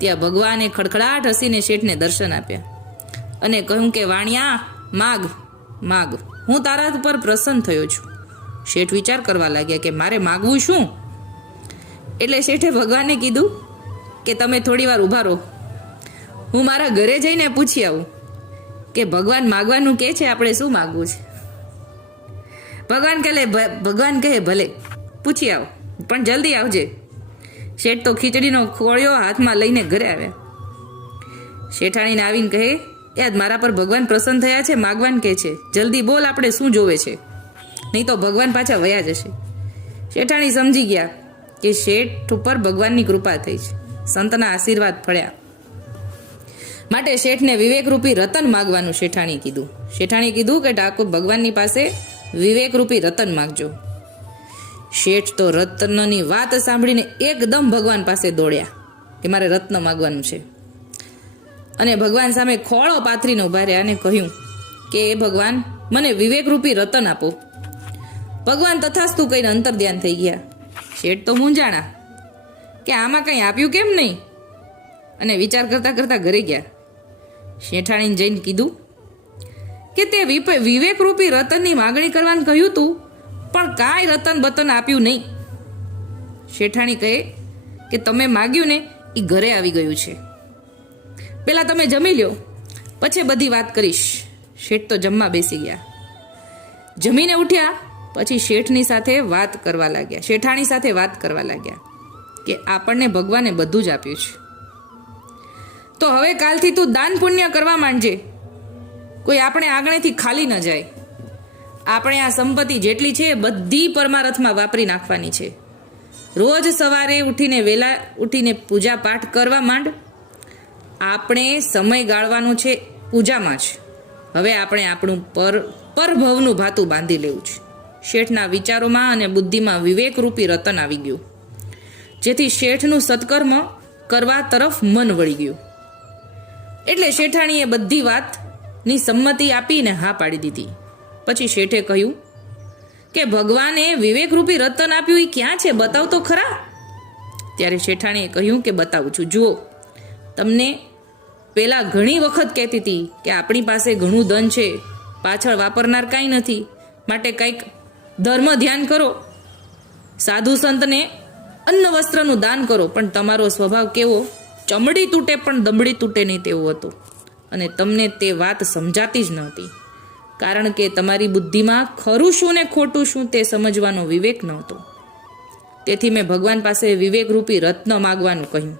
ત્યાં ભગવાને ખડખડાટ હસીને શેઠને દર્શન આપ્યા અને કહ્યું કે વાણિયા, માગ માગ, હું તારા પર પ્રસન્ન થયો છું. શેઠ વિચાર કરવા લાગ્યા કે મારે માગવું શું? એટલે શેઠે ભગવાનને કીધું કે તમે થોડી વાર ઊભા રહો, હું મારા ઘરે જઈને પૂછી આવું કે ભગવાન માગવાનું કહે છે, આપણે શું માગવું છે. ભગવાન કહે ભલે, પૂછી આવો, પણ જલ્દી આવજે. શેઠ તો ખીચડીનો ખોળિયો હાથમાં લઈને ઘરે આવ્યા. શેઠાણીને આવીને કહે, યાદ મારા પર ભગવાન પ્રસન્ન થયા છે, માગવાન કહે છે, જલ્દી બોલ, આપણે શું જોવે છે, નહીં તો ભગવાન પાછા વયા જશે. શેઠાણી સમજી ગયા કે શેઠ ઉપર ભગવાનની કૃપા થઈ છે, સંતના આશીર્વાદ ફળ્યા. માટે શેઠને વિવેકરૂપી રતન માગવાનું શેઠાણી કીધું. શેઠાણી કીધું કે ઠાકોર ભગવાનની પાસે વિવેકરૂપી રતન માગજો. શેઠ તો રત્નની વાત સાંભળીને એકદમ ભગવાન પાસે દોડ્યા કે મારે રત્ન માગવાનું છે, અને ભગવાન સામે ખોળો પાથરીને ઉભા રહ્યા અને કહ્યું કે એ ભગવાન, મને વિવેકરૂપી રતન આપો. ભગવાન તથાસ્તુ કહીને અંતર ધ્યાન થઈ ગયા. શેઠ તો મૂંઝાણા કે આમાં કંઈ આપ્યું કેમ નહીં, અને વિચાર કરતા કરતા ઘરે ગયા. શેઠાણીને જઈને કીધું કે તે વિવેકરૂપી રતનની માગણી કરવાનું કહ્યું તું, પણ કાંઈ રતન બતન આપ્યું નહીં. શેઠાણી કહે કે તમે માગ્યું ને એ ઘરે આવી ગયું છે, પેલા તમે જમી લ્યો, પછી બધી વાત કરીશ. શેઠ તો જમવા બેસી ગયા. જમીને ઉઠ્યા પછી શેઠાણી સાથે વાત કરવા લાગ્યા કે આપણને ભગવાને બધું જ આપ્યું છે, તો હવે કાલથી તું દાન પુણ્ય કરવા માંડજે, કોઈ આપણે આગળથી ખાલી ન જાય. આપણે આ સંપત્તિ જેટલી છે બધી પરમારથમાં વાપરી નાખવાની છે. રોજ સવારે વહેલા ઉઠીને પૂજા પાઠ કરવા માંડ. આપણે સમય ગાળવાનો છે પૂજામાં જ. હવે આપણે આપણું પરભવનું ભાતું બાંધી લેવું છે. શેઠના વિચારોમાં અને બુદ્ધિમાં વિવેકરૂપી રતન આવી ગયું, જેથી શેઠનું સત્કર્મ કરવા તરફ મન વળી ગયું. એટલે શેઠાણીએ બધી વાતની સંમતિ આપીને હા પાડી દીધી. પછી શેઠે કહ્યું કે ભગવાને વિવેકરૂપી રતન આપ્યું એ ક્યાં છે, બતાવ તો ખરા. ત્યારે શેઠાણીએ કહ્યું કે બતાવું છું, જુઓ. તમને પેલા ઘણી વખત કહેતી હતી કે આપણી પાસે ઘણું ધન છે, પાછળ વાપરનાર કાંઈ નથી, માટે કંઈક ધર્મ ધ્યાન કરો, સાધુ સંતને અન્ન વસ્ત્રનું દાન કરો. પણ તમારો સ્વભાવ કેવો, ચમડી તૂટે પણ દમડી તૂટે નહીં તેવો હતો, અને તમને તે વાત સમજાતી જ નહોતી, કારણ કે તમારી બુદ્ધિમાં ખરું શું ને ખોટું શું તે સમજવાનો વિવેક નહોતો. તેથી મેં ભગવાન પાસે વિવેકરૂપી રત્ન માગવાનું કહ્યું.